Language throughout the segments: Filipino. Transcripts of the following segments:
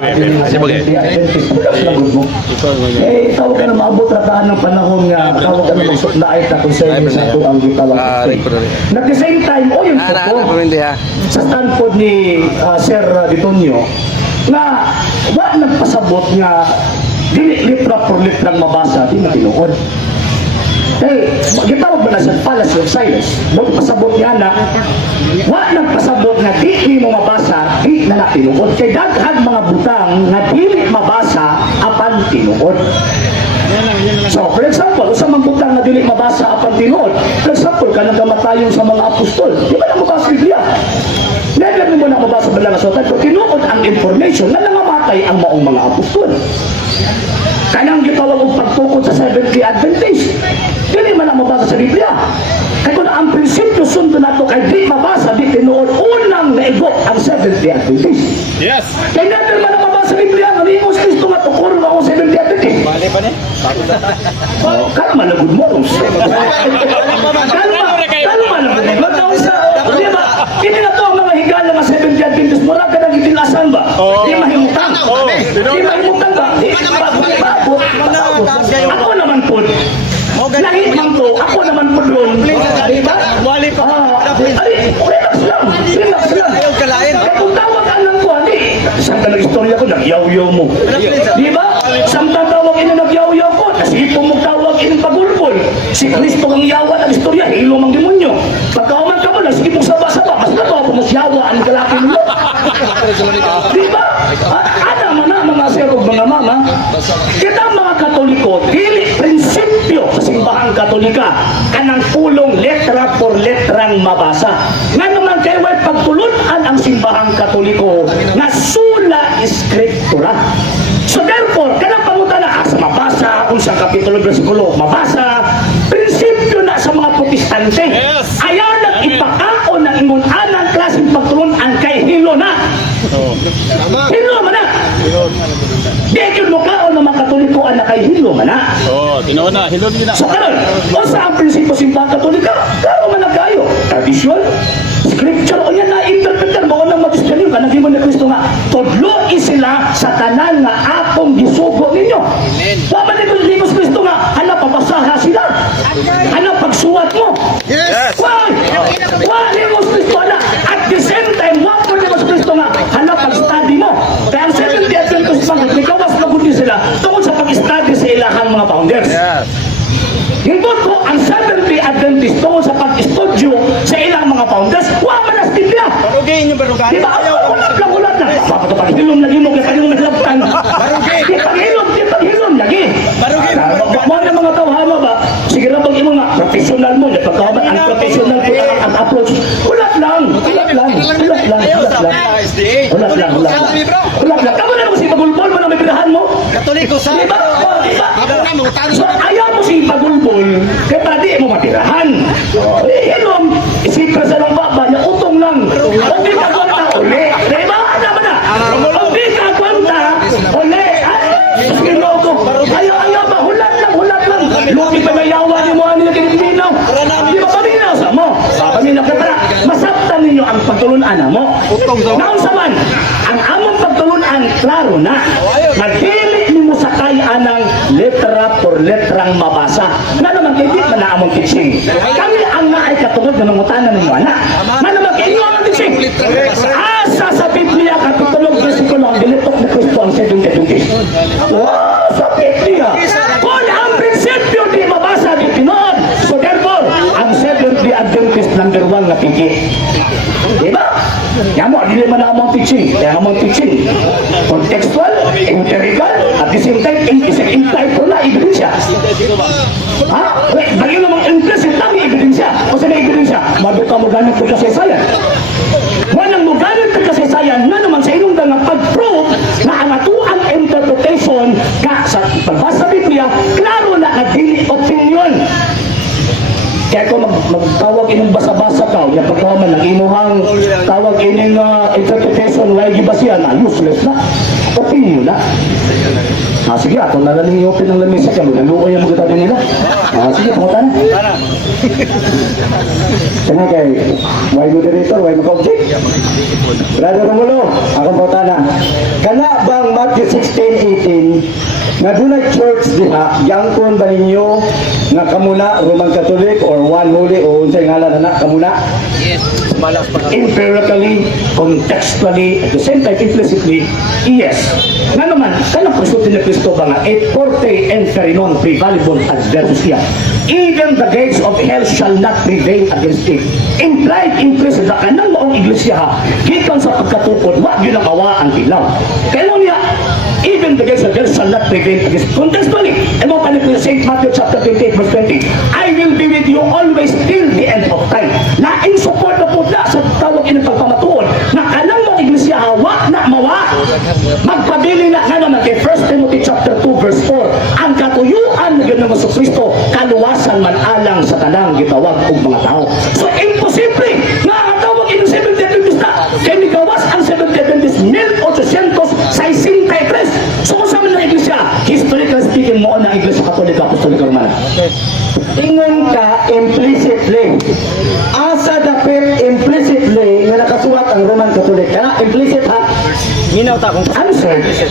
Eh, tawag ka na maabot rataan ng panahon nga tawag ka na magsutlaay ka kung sa'yo sa ito ang gitawag. At the same time, yung sa standpoint ni Sir Ditonio, na wala nagpasabot nga dili litra por litrang mabasa, di matinuod. Eh, gitawag ba na sa Palace of Silence? Doon pasabot niya na wala nagpasabot na di mo mabasa, di na natinuod. Kay daghang mga butang na dili mabasa apan tinuod. So, for example, sa mga butang na dili mabasa apan tinuod, for example, ka nagkamatayon sa mga apostol, di ba na mabasa Biblia? Never mo na mabasa ba lang sa pero tinuod ang information na nangamatay ang maong mga apostol. Kanang gitawag ang pagtukod sa Seventh-day Adventist. Dili man ang mabasa sa Biblia. Kaya kung ang prinsipyo sundo na ito kay di mabasa, di tinuod, unang naigok ang Seventh-day Adventist. Yes! Kaya never man ang mabasa sa Biblia, namimos Kristo nga tukuro na akong Seventh-day Adventist. Bali pa niya? Kalma na good morals. Kalma na good morals. Di ba? Hindi na ito ang mga higala ng Seventh-day Adventist. Mura ka nang itilasan ba? Di mahimutang. Di mahimutang ba? Ako naman po. Langit man po, ako naman po doon. Diba? Wali pa. Relax lang. Relax lang. Kung tawagan lang po, isang talag-istorya ko, nagyaw-yaw mo. Diba? Isang tatawag ina nagyaw-yaw ko, kasi po tawag ina pagulpol. Si Kristo ang yawa ng istorya, hilom ang demonyo. Pagkauman ka mo lang, sige mong saba-saba, mas natawa po mas yawa ang kalaki mo. Diba? Ano man na mga sir o mga mama, kita mga Katoliko, dili prinsipyo sa simbahang Katolika, kanang pulong letra por letrang mabasa. Nga naman kayo ay pagtulunan ang simbahang Katoliko na sula eskriptura. So therefore, kanang pangutana, sa mabasa, kung sa kapitulo versikulo, mabasa, prinsipyo na sa mga Protestante. Ayaw nang ipakao ng ingon-anang klaseng pagtulunan kay hilo na. Hilo man na. Di yun mo kaon ng mga Katoliko na kay hilo man na. Tinoon na, hilon din na. So karon, o sa ang prinsipyo simbahang Katolika, karo man na kayo. Tradisyon, scripture, o yan na interpreter mo ng magistelyo, kanagin mo ni Kristo nga, tudlo sila sa tanan nga akong gisugo ninyo. Waman ni Kristo nga, hala papasaha sila. Hala pagsuwat mo. Yes! Why? Why ni Kristo hala? At the same time, wag mo ni Kristo nga, hala pag-study mo. Kaya ang Seventh-day Adventist pagod, may kawas magundi sila tungkol sa pag-study sa ilahang mga founders. Yes! Hingkod ko, ang Seventh-day Adventist tungkol sa pag-estudyo sa ilang mga founders, wala man ang Biblia. Barugay niyo, barugay. Diba? Ulat na. Papato paghilom lagi mo, kaya pagilom naglaptan. Barugay. Di paghilom lagi. Barugay. Mga na mga tawhama ba? Sige na pag imo nga, professional mo, pagkawaman ang professional po ang approach. Ulat lang. Kamu na mo si pagulbol mo na may pirahan mo? Katoliko sa... Diba? So, ayaw mo si pagulbol, kaya para di mo matirahan. Hilom, isipra sa lang baba, niya utong lang. Kung di ka kwanta, uli. Diba? Ano ba na? Kung di ka kwanta, uli. Ayaw ba? Hulat lang. Lupi pa may yawa ni mo, ano yung kinipinaw. Di ba paminaw sa mo? Paminaw ka para masaptan ninyo ang pagtulunan mo. Nausaman, ang among pagtulunan, klaro na. Nagpili mo sa kayaan ng letra por letrang mabasa. Na naman kayo, di man na among teaching. Kami ang nga ay katungod na mangutanan ninyo, anak. Na naman kayo, inyo ang teaching. Asa sa Biblia, kapitulog versikulo, ang dilitok na Kristo ang Seventh-day Adventist. Wow, sa Biblia. Kung ang prinsipyo di mabasa, di tinood. So therefore, ang Seventh-day Adventist number 1 na piki. Diba? Yan mo, hindi man na among teaching. Kaya among teaching, contextual, empirical, at the same time, implied po na ebidensya. Ha? Bagay namang implicit lang ebidensya. O sa na ebidensya, mabuka mo ganit ko kasaysayan. Walang mo ganit ko kasaysayan na naman sa inong nga pag-prove na ang atuang interpretation ka sa pagbasa sa Biblia, klaro na dili opinion. Kaya kung magtawag ining basa-basa ka, yung pagkawaman ng imuhang tawag ining interpretation, why gibas yan, useless na. Opinion na. Sige, atong nalaling yung open ng lamisa kaya magluko yung magkatabi nila. Sige, pumunta na. Para. Kanya kay, why moderator, why mag-object? Brother Romulo, akong pumunta na. Kana bang Matthew 16:18, nga dunay church diha, giangkon ba ninyo nga kamuna, Roman Catholic, or one holy, o unsay ngalan na kamuna? Empirically, contextually, at the same time implicitly, yes. Nga naman, kanang pagsulti na Kristo ba nga, et forte inferinon prevalibon adversus siya. Even the gates of hell shall not prevail against it. Implied, implicit na kanang maong iglesia ha, gikan sa pagkatukod, wag yun ang awa ang ilaw. Kaya niya, even the gates of hell shall not prevail against it. Contextually, and mo panik na St. Matthew chapter 28 verse 20, I will be with you always till the end of time. Laing support na po na sa tawag inang pagpamatuon na kanang mga iglesia hawa na mawa. Magpabili na nga naman kay 1 Timothy chapter 2 verse 4, ang katuyuan na gano'n sa Kristo, kaluwasan man alang sa tanang gitawag og mga tao. So imposible nga ang tawag inang Seventh-day Adventist na kay migawas ang Seventh-day Adventist 1863. So kung sa mga iglesia, historically speaking mo na iglesia Katolika, Apostolika, Romana. Ingon ka implicitly. Asa dapit implicitly nga nakasulat ang Roman Catholic. Kana implicit ha? Minaw ta kung Answer. Answer.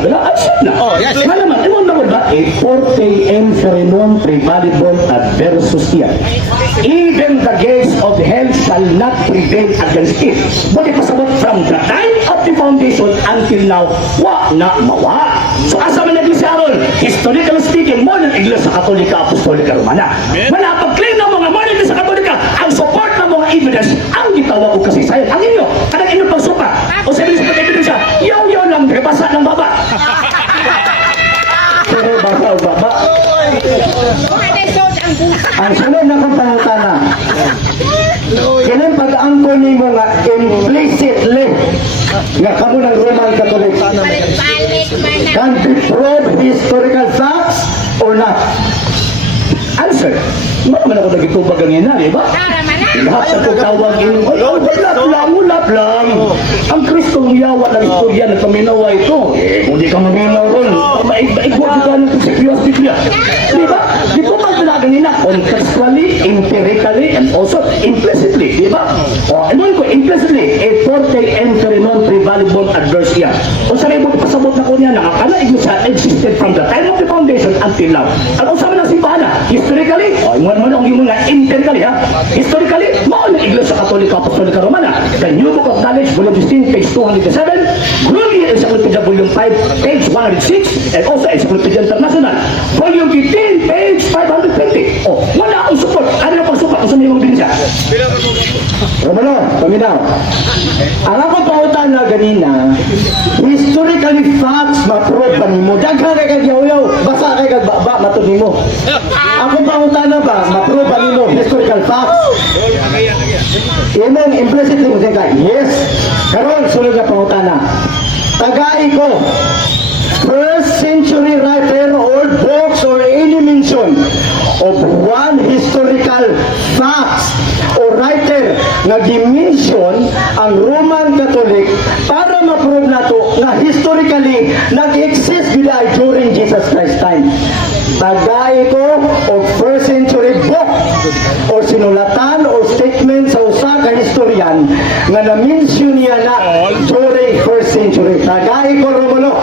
Answer na. Oh, yes. Nga naman, iwan na ko ba? E forte inferinon prevalibon adversus siya. Even the gates of hell shall not prevail against it. But ipasabot from the time of the foundation until now, wa na mawa. So asa man nag-iglesia ron? Historically speaking, mo ng iglesia Katolika, Apostolika, Romana. Manapag-claim ng mga mga iglesia Katolika, ang support ng mga evidence, ang gitawag o kasaysayan. Ang inyo, kanang inyong pagsuka. O sabi sa pag-evidensya, yaw-yaw lang, basa ng baba. Pero basa o baba. Ang sunod na kong pangutana, ganun pag-angkon ni mo nga implicitly nga kamo ng Roman Catholic can be prove historical facts or not? Answer. Ano man ako nagitubag ang ina, di ba? Lahat na pagtawag in, ulap lang. Ang Kristong yawa ng istorya na paminawa ito. Hindi ka maminaw ron. Maigwa ka ng Pisipias Biblia. Di ba? Di ko magdalaga nila contextually, empirically, and also implicitly. Di ba? O, ano ko, implicitly, et forte inferinon prevalibon adversia. O sabi mo, pasabot na ko niya na akala iglesia existed from the time of the foundation until now. At usapan ng simbahan na, historically, o, mo na yung mga empirically, ha? Historically, mao na Iglesia Katolika, Apostolika, Romana. The New Book of Knowledge, Volume 16, page 207. Grullian Encyclopedia, Volume 5, page 106. And also Encyclopedia International, Volume 15, page 520. Oh, wala akong support. Ano na pag-support? Kung saan yung mga binisya? Romano, paminaw. Ang akong pautan na ganina, historically facts ma-prove pa nimo. Daghan kay kagyaw-yaw, basa kay kagbaba, matod nimo. Akong pautan na ba, ma-prove pa nimo historical facts. Imong implicitly mo siya ka, yes. Karon sunod na pautan na. Tagai ko, first century writer or books or any mention of one historical facts o writer nga gi-mention ang Roman Catholic para ma-prove nato nga historically nag-exist gila during Jesus Christ time. Tagay ko o first century book o sinulatan o statement sa usa ka historian nga na-mention niya na during first century. Tagay ko, Romulo.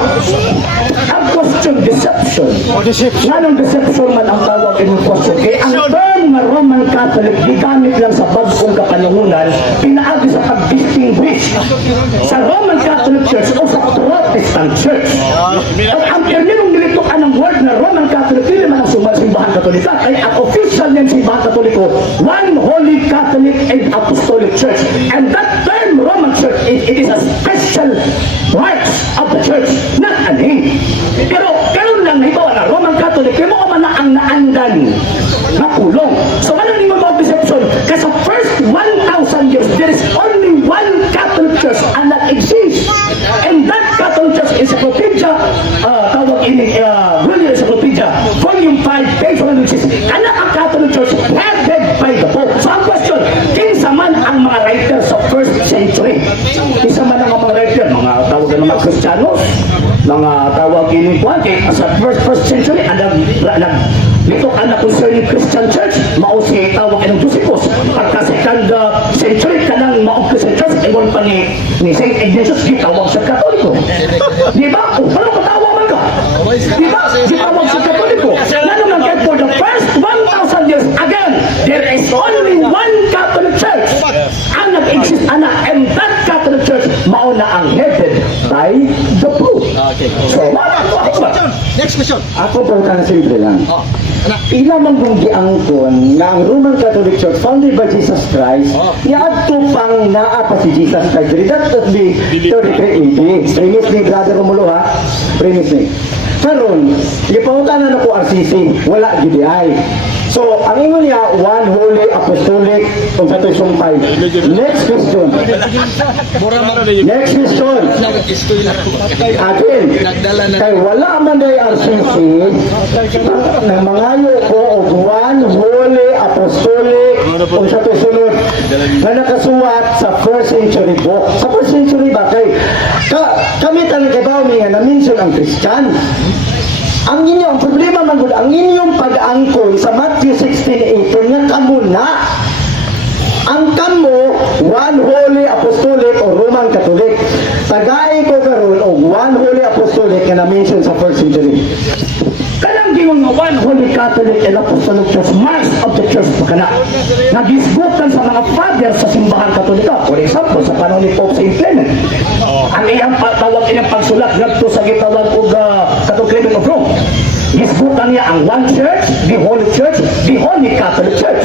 Ang question, deception. Nga nung deception man ang tawag ng question. Kaya ang term na Roman Catholic gigamit lang sa bagong kapanungunan, pinaagi sa pag-distinguish sa Roman Catholic Church o sa Protestant Church. At ang terminong nilitukan ng word na Roman Catholic, hindi man ang simbahan Katolika. Kaya ang official name simbahan Katoliko, One Holy Catholic and Apostolic Church. And that term Roman Church, it is a special rights of the church, not a name. Pero karon lang nahibawa na Roman Catholic, kaya mo man na ang naandan na kulong. So ano ni mga deception? Kasi sa first 1,000 years, there is only one Catholic Church and that exists. And that Catholic Church is a Encyclopedia, tawag ini, Grullian Encyclopedia, Volume 5, page 106. Anak ang Catholic Church headed by the Pope. So ang question, kinsa man ang mga writers sa first century? Isa man ang mga writer, mga tawag ng mga Kristiyanos, mga tawag ini kuan kay sa first century dito ka na concerning Christian Church, mao si tawag ng Josephus. Pagka second century ka ng mao Christian Church, ingon pa ni Saint Ignatius, gitawag sa Katoliko. Di ba? O, paano katawag man ka? Di ba? Gitawag sa Katoliko. Lalo man kaya for the first 1,000 years, again, there is only one Catholic Church ang nag-exist, and that Catholic Church, mao na ang headed by the Pope. So, Next question. Ako po ka na simple lang. Ilang man kong giangkon nga ang Roman Catholic Church founded by Jesus Christ, niadto pang naa pa si Jesus Christ. That would be 33 AD. Premise ni Brother Romulo ha? Premise ni. Karon, ipangutanan ako RCC, wala GDI. So, ang ingon niya, one holy apostolic kung sa ito'y sumpay. Next question. Next question. Akin, kay wala man day RCC, nang mangayo ko og one holy apostolic kung sa ito'y sunod na nakasuwat sa first century book. Sa first century ba kay kami talaga ba nga na-mention ang Christian? Ang inyong problema man gud ang inyong pag-angkon sa Matthew 16:18 nga kamo na ang kamo one holy apostolic o Roman Catholic. Tagay ko karon og one holy apostolic nga na-mention sa first century. Kanang gingon nga one holy Catholic and Apostolic Church, Mass of the Church pa kana. Nagisgutan sa mga father sa simbahan Katolika. For example, sa panahon ni Pope Saint Clement. Ang iyang tawag iyang pagsulat ngadto sa gitawag og Catholic Clement of Rome. Gisgutan niya ang one church, the Holy Church, the Holy Catholic Church.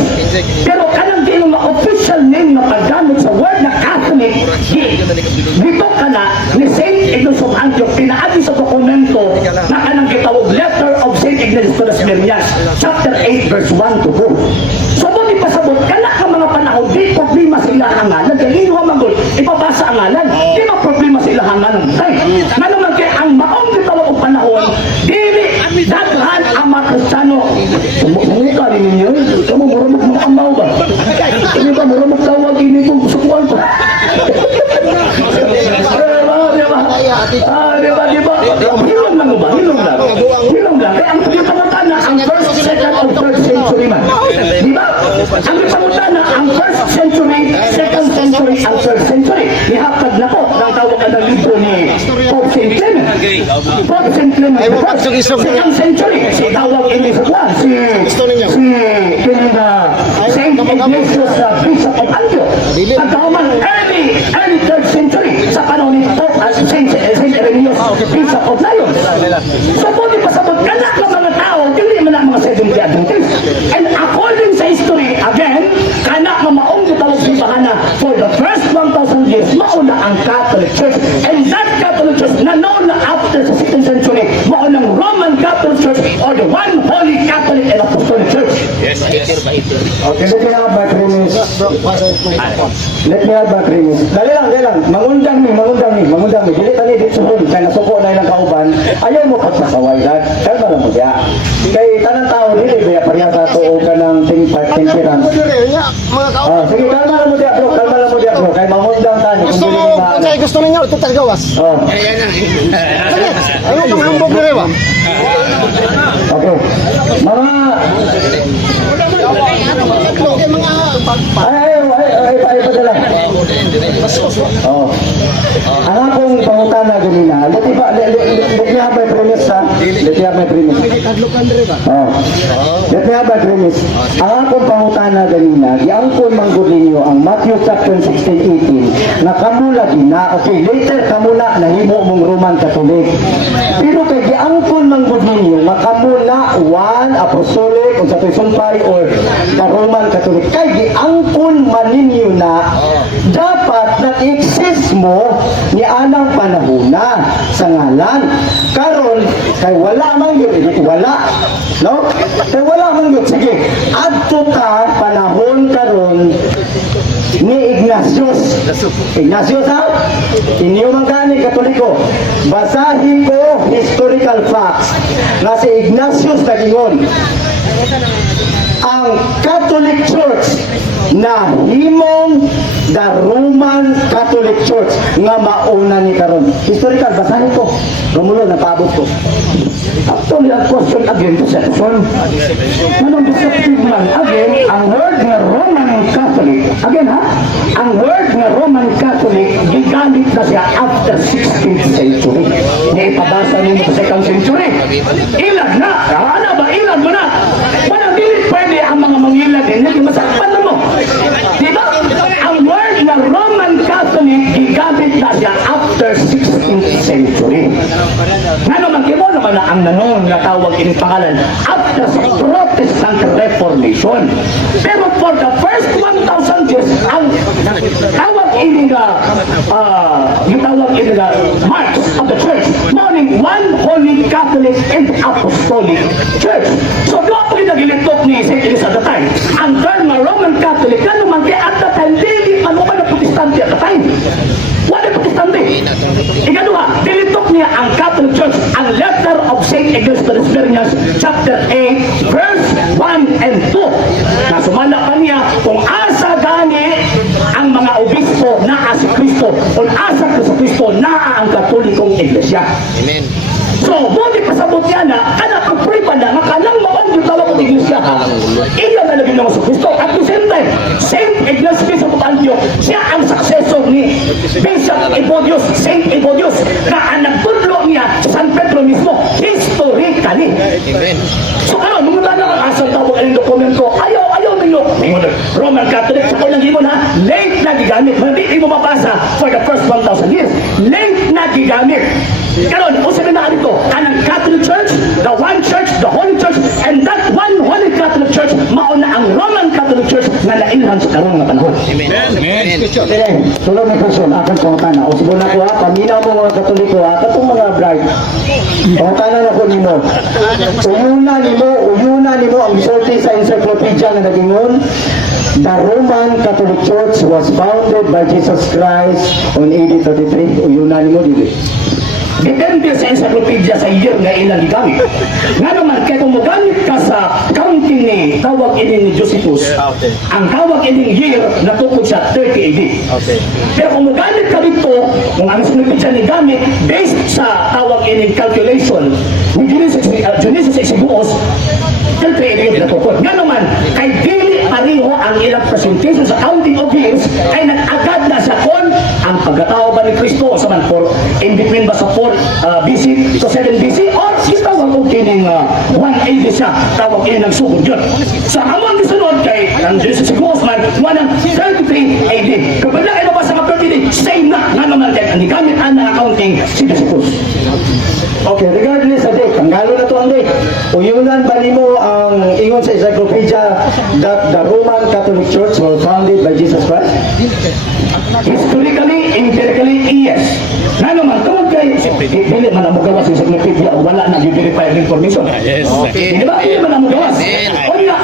Pero kanang gingon nga official name na paggamit sa word na Catholic, dito kana ni Saint Ignatius of Antioch pinaagi sa dokumento na kanang gitawag letter of Saint Ignatius to the Smyrnians, chapter 8 verse 1 to 2. So mo di pasabot kana ka mga panahon di problema sa ilang hangalan kay ino man gud ipabasa ang ngalan di ma problema sa ilang hangalan kay ngano man kay ang maong gitawag og panahon dili daghan ang mga Kristiyano sumungka rin ninyo kamo murumog mo amaw ba ini ba murumog tawag ini kung sukuan ko hilong lang ba? Hilong lang. Kaya ang pagkamutan na ang first, second, o third century man. Di ba? Ang pagkamutan na ang first century, second century, ang third century. Nihapag na po ng tawag ka ng libro ni Pope Saint Clement. Pope Saint Clement the second century. Si tawag ini sa kwan. Saint Ignatius, Bishop of Antioch. Pagkaman early third century sa panahon ni Pope Saint Irenaeus, Bishop of Lyons. So po di pasabot kanak ng mga tao, hindi man ang mga Seventh-day Adventists. And according sa history, again, kanak na maong gitawag simbahan na for the first 1,000 years, mauna ang Catholic Church. And that Catholic Church na known na after sa 2nd century, maunang Roman Catholic Church or the one holy Catholic and Apostolic Church. Okay, let me have my premise. Let me have my premise. Dali lang. Mangundang ni. Dili tani dito suhon. Kaya nasuko na ilang kauban. Ayaw mo pagsasaway lahat. Kalma lang mo siya. Kay tanang tao dili, kaya pareha sa tuo ka ng tingpiran. Sige, kalma lang mo siya bro. Kay mangundang tani. Gusto ninyo, ito tagawas. Sige, ano itong hambog na rin ba? Okay. Mga... Ay, padala. Ang akong pangutana ganina, let me have my premise ha. Let me have my premise. Ang akong pangutana ganina, giangkon manggod ninyo ang Matthew chapter 16:18 na kamula gina, okay, later kamula nahimo mong Roman Catholic. Pero kay giangkon manggod ninyo nga kamula one apostolic o sa sumpay or the Roman Catholic. Kay giangkon man ninyo na dapat na-exist mo ni anang panahuna sa ngalan. Karon kay wala man yun, wala. No? Kay wala man yun. Sige, adto ka panahon karon ni Ignatius. Ignatius ha? Inyo man gani Katoliko. Basahin ko historical facts na si Ignatius nagingon. Ang Catholic Church na himong the Roman Catholic Church nga mauna ni karon. Historical, basahin ko. Romulo, napaabot ko. Actually, a question again to section. Anong deceptive man? Again, ang word nga Roman Catholic. Again ha? Ang word nga Roman Catholic, gigamit na siya after 16th century. Naipabasa niyo sa 2nd century. Ilag na. Ano ba? Ilag mo na. Walang dilit pwede ang mga mangilag. Hindi masakpan na mo. Diba? Ang word na Roman Catholic, gigamit na siya after 16th century. Nga naman, kimo naman na ang nanon na tawag ini pangalan after sa Protestant Reformation. Pero for the first 1,000 years, ang tawag ini nga yung tawag ini nga March of the Church, morning one Holy Catholic and Apostolic Church. So doon po nagilitok ni St. Elisa at the time. Ang term na Roman Catholic, nga naman kaya at the time, hindi man mo na Protestante at the time. Wala Protestante. Ikaduha, dilitok niya ang Catholic Church, ang letter of St. Ignatius of Lascaux, chapter 8, verse 1 and 2. Nasumala pa niya kung asa gani ang mga obispo na si Kristo, kung asa sa Kristo na ang Katolikong Iglesia. Amen. So, buti pasabot niya na, anak ang pray pa na, kanang maon yung tawag ng Iglesia. Iya na lagi naman sa Kristo. At the same time, St. Ignatius Bishop of Antioch, siya ang successor ni Bishop Evodius, St. Evodius, na ang nagtudlo niya sa San Pedro mismo, historically. Amen. So ano, nung na ang asal tawag ang dokumento, ayaw ninyo. Roman Catholic, sa kulang gimon ha, late na gigamit. Hindi mo mabasa for the first 1,000 years. Late na gigamit. Karon, o sabi na dito, anang Catholic Church, the one Church, the Holy Church, and that one Holy Catholic Church, mauna ang Roman Catholic Church na nailhan sa karong nga panahon. Amen. Amen. Okay, sulong na question, akan pangutan na. O sibo na ko ha, paminaw mo mga Katoliko ha, katong mga bride. Pangutan na ko nimo. Uyuna nimo ang isulti sa encyclopedia na nagingon. The Roman Catholic Church was founded by Jesus Christ on AD 33. Uyuna nimo dili. Depende sa encyclopedia sa year nga ilang gigamit. Nga naman, kaya kung magamit ka sa counting ni tawag ini ni Josephus, Okay. ang tawag ini year natukod sa 30 AD. Okay. Pero kung magamit ka dito, kung ang encyclopedia ni gamit, based sa tawag ini calculation ni Dionysius Exiguus, 30 AD natukod. Nga naman, kay dili pareho ang ilang presentation sa counting of years, ay nag-agad na sa kon ang pagkatao ba ni Kristo sa man for in between ba sa 4 BC to 7 BC or itawag ko kining 1 AD siya tawag ini nagsugod yun. Sa amang gisunod kay ang Jesus Sigos man 33 AD. Kapag na ay mabasa ka same na nga naman kay ang gigamit ang accounting si Jesus. Okay, regardless sa date, tanggalo na to ang date. Uyunan ba nimo ang ingon sa encyclopedia that the Roman Catholic Church was founded by Jesus Christ? Historically, empirically, yes. Nga naman, kung kay dili man ang magawas sa encyclopedia wala na i-verify ang information. Yes. Di ba? Hindi man ang magawas. O nga,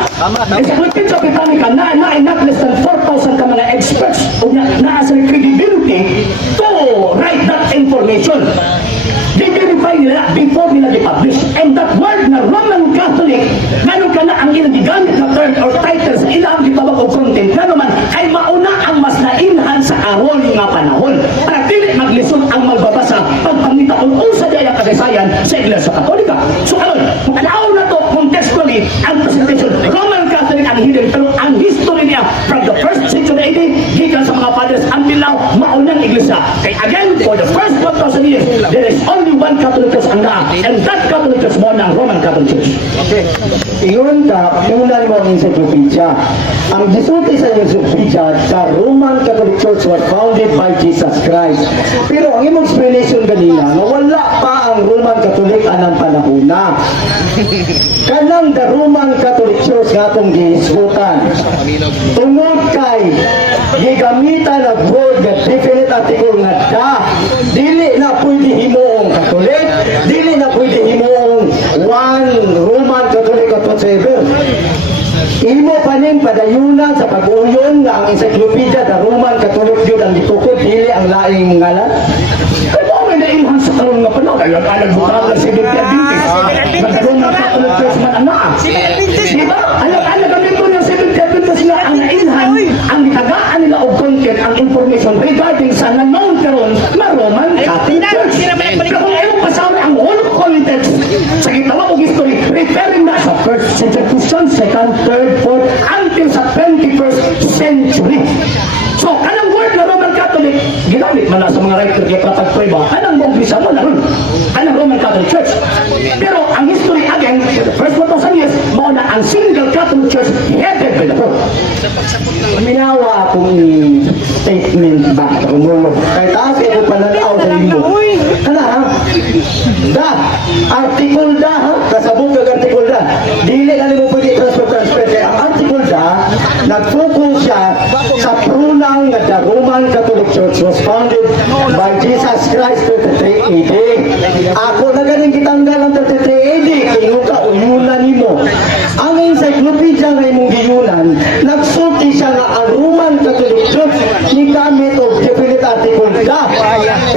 encyclopedia Britannica na not less than 4,000 ka mga experts o na sa credibility to write that information. I-verify nila before nila i-publish. And that word na Roman Catholic, gano'n ka na ang ilang gigamit na term or titles, ilang gitawag o content, gano'n man, ay mauna ang mas nainhan sa aron nga panahon. Para dili maglisod ang magbabasa pagpangita kung usa daya kasaysayan sa Iglesia Katolika. So karon, kung tanaw na to contextually ang presentation, Roman Catholic ang hidden, pero ang history niya from the first century AD, gikan sa mga fathers until now, maunang Iglesia. Kaya again, for the first 1,000 years, there is only one Catholic Church ang naa, and that Catholic Church mo ng Roman Catholic Church. Okay. Ingon ka, inunan mo ang encyclopedia. Ang gisulti sa encyclopedia, the Roman Catholic Church was founded by Jesus Christ. Pero ang imong explanation ganina, na wala pa ang Roman Catholic anang panahon na. Kanang the Roman Catholic Church nga itong gihisgutan. Tungod kay gigamitan ng word nga definite article nga da. Dili na pwede himuong Catholic, dili na pwede himuong one Roman Catholic at whatsoever. Imo paning padayunan sa pag-uyon nga ang encyclopedia the Roman Catholic yun ang gitukod, dili ang laing ngalan. Kaya may nailhan sa karoon nga panahon. Ay, alag-butang ng Seventh Adventist. Nagkaroon ng Catholic Church man ang naa. Diba? Alag-alag ang ito ng Seventh Adventist na ang nailhan, ang gitagaan nila o content, ang information regarding sa known karon na Roman Catholic Church. Pero kung ayaw pasaw ang whole context sa gitawag og history, referring na sa 1st century Christian, 2nd, 3rd, 4th, until sa 21st century. So, anong word na Roman Catholic, ginamit man na sa mga writer kaya kapag-pweba, anong mag-visa mo na ron? Anong Roman Catholic Church? Pero ang history again, for the first 1,000 years, mauna ang single Catholic Church headed by the Pope. Minawa akong statement ba umulo. Kahit taas ko pananaw sa limo. Kana ha? Da, article da ha? Kasabog kag article da. Dili na mo pwede transfer. Ang article da, nag-focus siya sa prunang nga the Roman Catholic Church was founded by Jesus Christ 33 AD. Ako na ganing kitanggal ang 33 AD. Kaya ka uyunan nimo. Ang encyclopedia nga imong giyunan, nagsulti siya nga ang Roman Catholic Church ni gamit og definite article da.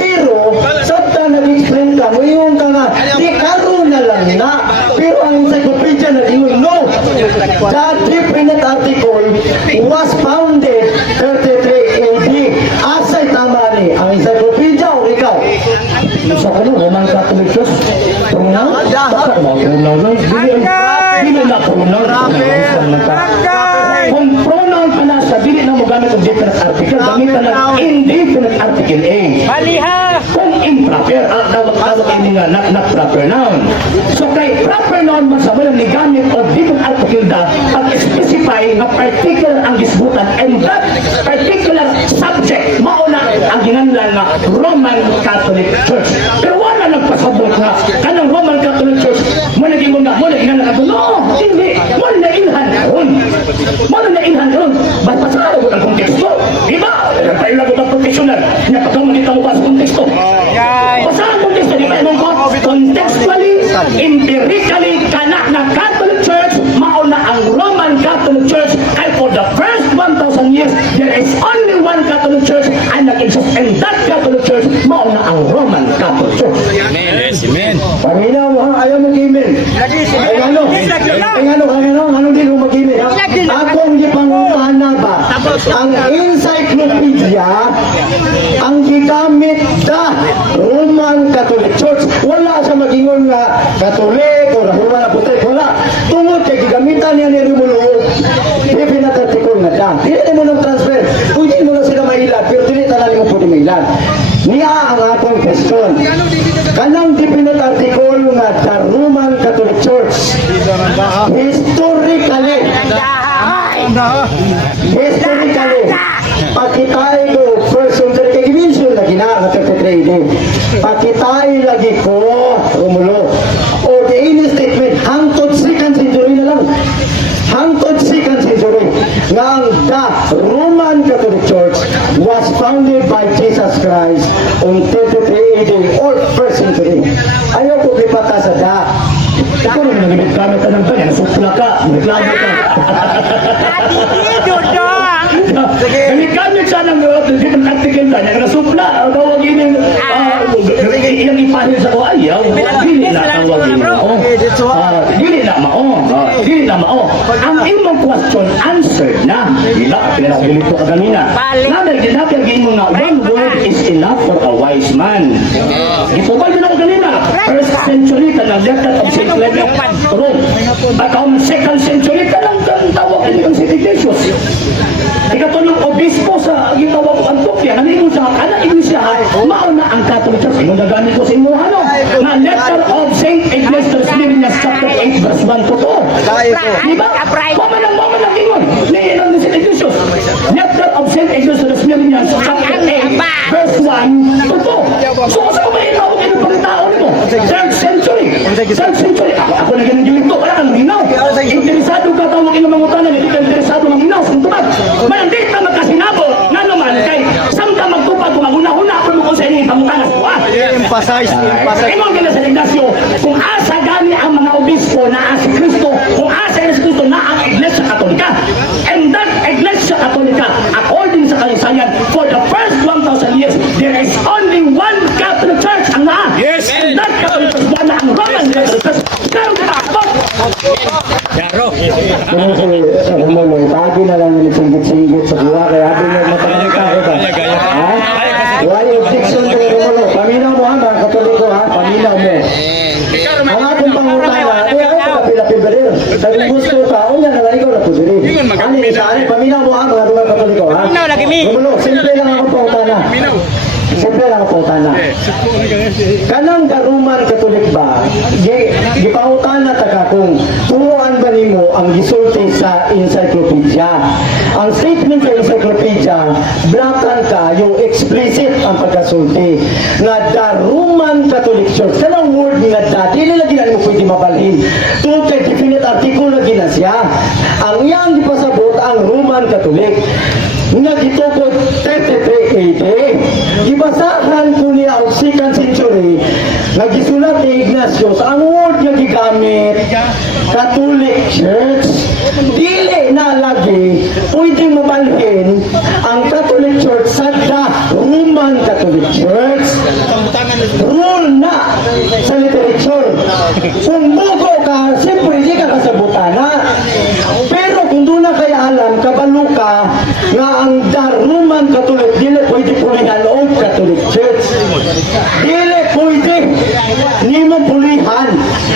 Pero sabta nag-explain ka, ngayon ka nga, di karon na lang na. Pero ang encyclopedia na ingon, no. The definite article was founded 33 AD. Asay tama ni ang encyclopedia o ikaw? Sa Roman Catholic Church, pronoun? Baka mga pronoun lang. Dili na pronoun. Kung pronoun ka na sa dili na mo gamit ang definite article, gamitan ng indefinite article A. Baliha! Kung improper, tawag ini nga not proper noun. So kay proper noun man sa walang nigamit o definite article da, pag-specify nga particular ang gisbutan and that particular subject, mauna ang ginanlan nga Roman Catholic Church. Pero wala nagpasabot nga kanang Roman Catholic Church mo naging mga mo naging nga no, hindi mo na ilhan karon. Mo na ilhan karon. Basta sa ang konteksto. Di ba? Nagpailagot ang professional. Nya pagkaman dito mo sa konteksto. Basta ang konteksto di ba mo contextually, empirically kana na Catholic Church mauna ang Roman Catholic Church ay for the first 1,000 years there is only one Catholic Church and nag-exist and that Catholic Church mauna ang Roman Catholic Church. Amen. Paminaw mo ha, ayaw mag-email. Ay ano din mo mag-email ha? Akong gipangupahan na ba? Ang encyclopedia, ang gigamit da Roman Catholic Church. Wala sa magingon nga Catholic o Roman Apostolik. Wala. Tungod kay gigamitan niya ni Romulo. Definite article nga da. Dili mo nang transfer. Pwede mo na sila mailan, pero dili tanan mo pwede mailan. Niya ang atong question. Kanang definite article nga the Roman Catholic Church historically pakitay ko first century kay gimension na gina 33 din pakitay lagi ko Romulo o the in statement hangtod 2nd century na lang hangtod 2nd century nga ang the Roman Catholic Church was founded by Jesus Christ on 33 AD or 1st century. Ayaw ko lipata sa da. Ikaw rin nag-gamit ka ng kanya, nasupla ka, naglago ka. Gamit siya ng different article na niya, nasupla, tawag yun yung ipahin sa ko, ayaw, dili na tawag yun. Dili na mao. Ang imong question, answered na. Dila, pinagilito ka kanina. Naday, dinapyagin mo nga, one word is enough for a wise man. Ipubal mo na ko kanina. 1st century ka ng letter of St. Clement Rome. At ang 2nd century ka lang tawag yung St. Ignatius. Ikatulong obispo sa gitawag ko Antioquia, nanigo sa kanan iglesia, mauna ang Catholic Church. Inong nagamit ko sa inyo, ano? Na letter of St. Ignatius, Limnias, chapter 8, verse 1 to 2. Diba? Mama lang ingon. Niinom ni St. Ignatius. Letter of St. Ignatius, Limnias, chapter 8, verse 1 to 2. So, sa kumain ako kayo pang tao nito. 3rd century. Ako na ganun yung ito. Wala kang hinaw. Interesado ka tawag ilang mga utanan. Hindi ka interesado ng hinaw. Suntuman. Hindi ka magkasinabo. Nga naman, kay samta magtupad kung maguna-huna ako mo sa inyong pamutanas ko. Emphasize. Imong gina sa Ignacio, kung asa gani ang mga obispo na si Kristo, kung asa si Kristo na ang Iglesia Katolika. And that Iglesia Katolika, according sa kalisayan, for the first 1,000 years, there is only one Catholic Church ang naa. Yes. And that Catholic Church, wala ang Roman Catholic Church. Pero kinakapot. Yaro. Romulo, lagi na lang yung singgit-singgit sa buwa kaya abin yung matangka. pangutana, ako kapila-pil belir. Sabi gusto ka, o yan, nalaligaw na po diri. Ano yung isa, paminaw mo ang mga Roman Katoliko, ha? Paminaw lagi, mi. Rumulo, simple lang ako pangutana. Simple lang ako pangutana. Kanang Roman Katolik ba, gipangutana taga kung turuan ba nimo ang gisulti sa encyclopedia. Ang statement sa encyclopedia, blakan ka, yung explicit ang pagkasulti. Nga the Roman Catholic Church, kanang word nga da, dili lagi na mo pwede mabalhin. Tuloy definite article lagi na siya. Ang iyang ipasabot ang Roman Catholic nga gitukod 33 AD. Gibasahan ko niya ang 2nd century nga gisulat ni Ignatius ang word nga gigamit Catholic Church. Dili na lagi pwede mabalhin ang Catholic Church sa the Roman Catholic Church. Rule na sa literature. Kung bugo ka, siyempre di ka kasabutana. Pero kung doon na kaya alam, kabalo ka nga ang the Roman Catholic dili pwede pulihan o Catholic Church. Dili pwede ni mo pulihan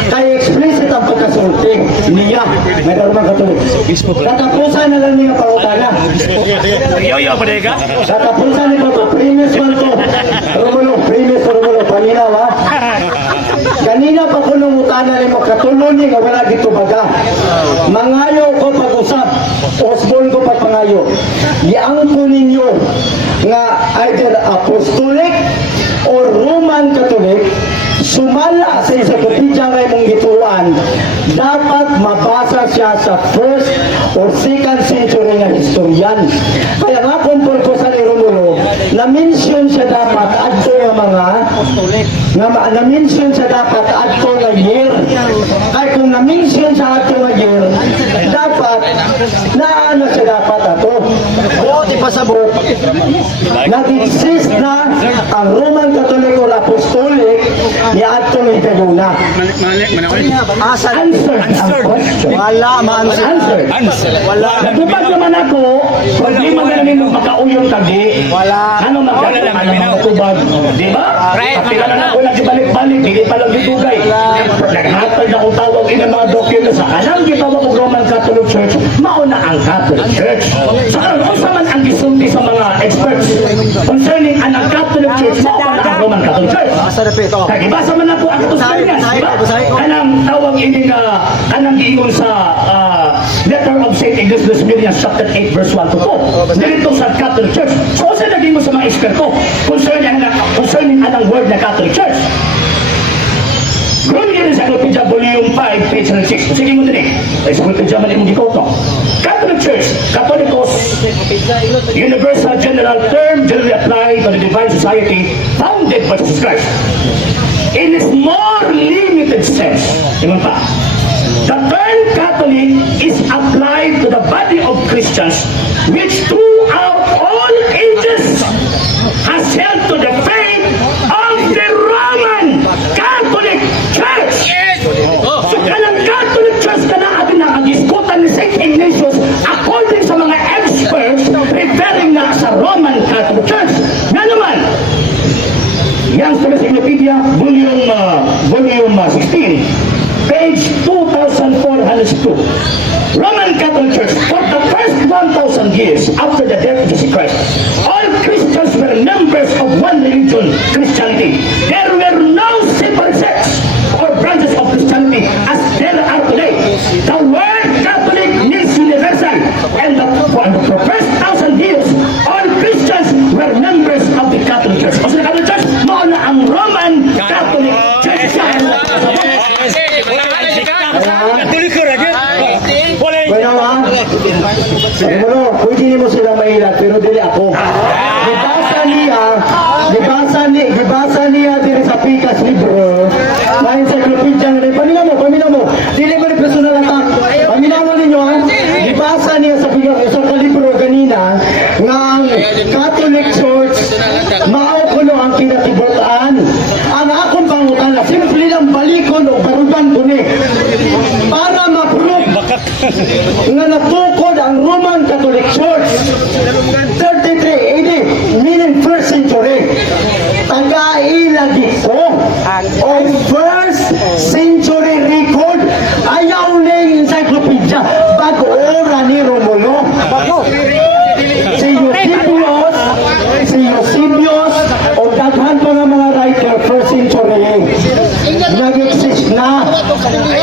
kay explicit ang pagkasulti niya ng Roman Catholic. Katapusan na lang niya pangutana. Yo, bodega. Katapusan ni Pato, premise man to. Romulo, paminaw ha. Kanina pa ko nung utana ni mo katuluni nga wala dito baga. Mangayo ko pag-usap. Osborne ko pangayo. Iangko ninyo nga either apostolic or Roman Catholic sumala sa encyclopedia nga imong gituan, dapat mabasa siya sa 1st or 2nd century nga historian. Kaya nga kung purpose ni Romulo, na-mention siya dapat adto nga mga na-mention siya dapat adto nga year. Kaya kung na-mention siya adto nga year, dapat na siya dapat ato. O ipasabot, nag-exist na ang Roman Catholic or Apostolic ni adto nga itaguna. Answer. Wala ma-answer. Wala. Nagtupad naman ako, kung di magaling mo makauyong kagi, ano magkakaroon ng tubag, di ba? Kapila na ako nagbalik-balik, hindi pa lang ditugay. Naghatag na kung tawag ng mga document sa anang gitawag ng Roman Catholic Church, mauna ang Catholic Church. So, ano sa man ang gisulti sa mga experts concerning ang Catholic Church, mauna ang Roman Catholic Church. Kaya ibasa man ako ang experience, di ba? Anang tawag ini nga, anang giingon sa letter of St. Ignatius Millians chapter 8 verse 1 to 2. Dito sa Catholic Church. So, kasi naging mo sa mga eksperto concerning anang word na Catholic Church. Kung yun sa Encyclopedia Volume 5, page 6. Sige mo din eh. Encyclopedia mali mong gikoto. Catholic Church, Catholicos, universal general term generally applied to the divine society founded by Jesus Christ. In its more limited sense, diba pa? The term Catholic is applied to the body of Christians which throughout all ages has held to the faith of the Roman Catholic Church. So kanang Catholic Church ka na atin nakadiskutan ni St. Ignatius according sa mga experts referring na sa Roman Catholic Church. Nga naman, yan sa Encyclopedia, volume 16, page 2402. Roman Catholic Church, for the first 1,000 years after the death of Jesus Christ, all Christians were members of one religion, Christianity. There were no separate sects or branches of Christianity as there are today. The word Catholic means universal, and for the first 1,000 years, all Christians were members of the Catholic Church. O sa Catholic Church, mauna ang Roman Catholic Church. Bueno, pwede niyo mo silang mailat, pero dili ako. Gibasa niya diri sa Pikas libro, na encyclopedia nga, paminaw mo, dili mo ni personal attack. Paminaw mo ninyo, ha? Gibasa niya sa Pikas, sa libro ganina, nga ang Catholic Church, maukulo ang kinatibutan. Ang akong pangutana, simple lang balikon o barugan ko ni. Para ma-prove nga natukod ang Roman Catholic Church 33 AD, meaning 1st century. Taga-ilagit ko o 1st century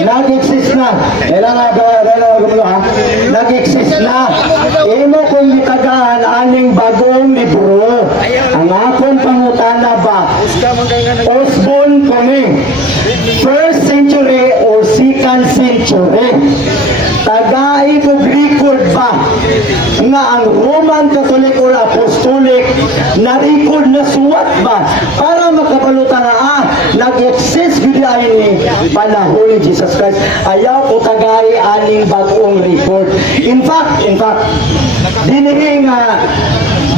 nag-exist na. Kailangan gumulo ha. Nag-exist na. Imo kung gitagaan aning bagong libro. Ang akong pangutana ba? Osborne kami. First century or second century. Tagai ko record ba nga ang Roman Catholic or Apostolic na record na suwat ba para makabalutan na nag-exist gudi ni panahon ni Jesus Christ. Ayaw ko tagai aning bagong record. In fact,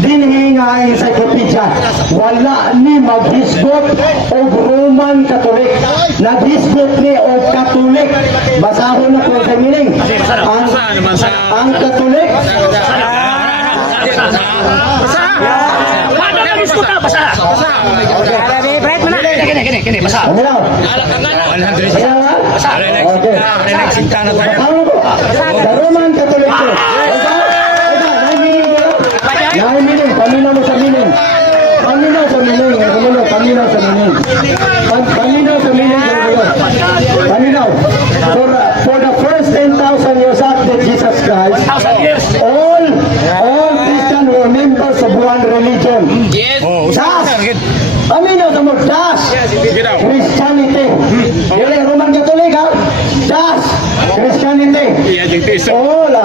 dinhi nga encyclopedia wala ni maghisgot o Roman Catholic, naghisgot ni o Catholic. Basahon na po sa meaning ang Catholic Wala na diskuta, basa. Kini, basa. ano daw? Okay. Basahon ko. The Roman Catholic Church. Nine meaning, paminaw mo sa meaning. Paminaw sa meaning. Paminaw sa meaning. Paminaw sa meaning. Paminaw. For the first 10,000 years after Jesus Christ, 1,000 years. all Christians were members of one religion. Yes. Das. Paminaw sa mo, das. Christianity. Dili, Roman Catholic ha? Das. Christianity. All,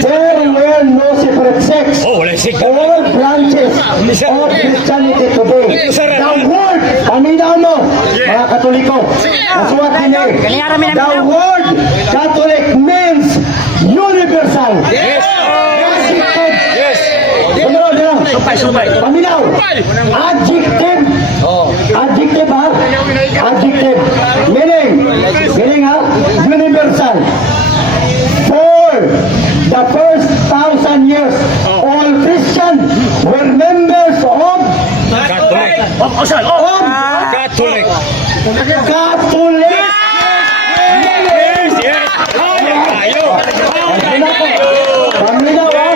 there were no separate sects. Oh, wala siya. All branches of Christianity today. The word, paminaw mo, mga Katoliko. Nasuwat din eh. The word Catholic means universal. Yes. Yes. Sumpay. Paminaw. Adjective. Adjective ha? Adjective. Meaning ha? Universal. For the first 1,000 years, all Christians were members of Catholic. Catholic. Catholic. Yes. Yes. Tayo. Paminaw ha?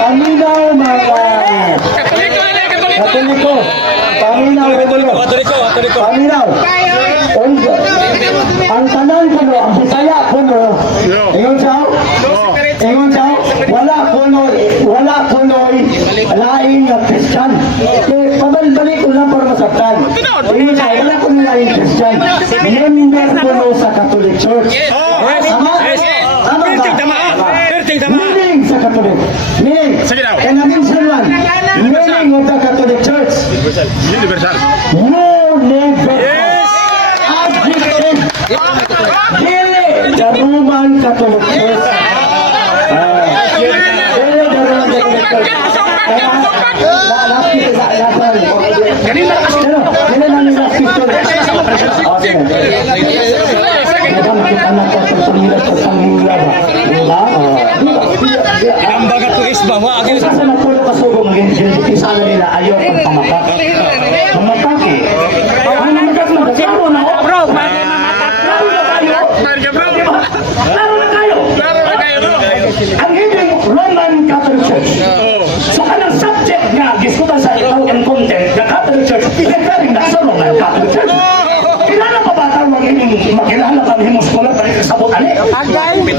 Paminaw mga Katoliko. Katoliko. Paminaw. Ang tanan ko no, ang Bisaya ko no. Ingon siya, wala ko no, laing na Christian. Pabalik ko lang para masaktan. Ingon siya, wala ko no laing Christian. Member ko no sa Catholic Church. Tama? Tama ba? Meaning sa Catholic. Meaning. And na-mention one. Meaning of the Catholic Church. Universal. Adjective. Dili the Roman Catholic Church. Dili the Roman Catholic Church. Kanina namin last pistol. Ang bagat ko is ba? Wag Isa sa nagpulo kasugong isa na nila ayaw ang pamatak. Pamatak eh. Ano naman kasi magkasaro na ako? Bro, bakit mamatak? Laro na kayo. Ang hiding Roman Catholic Church. So anong subject nga diskutan sa itaw and content ng Catholic Church, pinagaling na sa Roman Catholic Church. Kilala pa ba tayo makilala pa himos ko lang tayo sa sabot ani?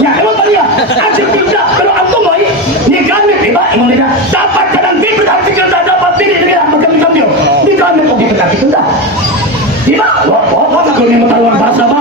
Nya, ano ba niya? Adjective na, pero ang tumoy, ni gamit, diba? Imo nila, dapat ka ng bibig at tigil na dapat pili nila magkami-kambyo. Ni gamit o bibig at tigil na. Diba? Wag ako mo tayo ang basa ba?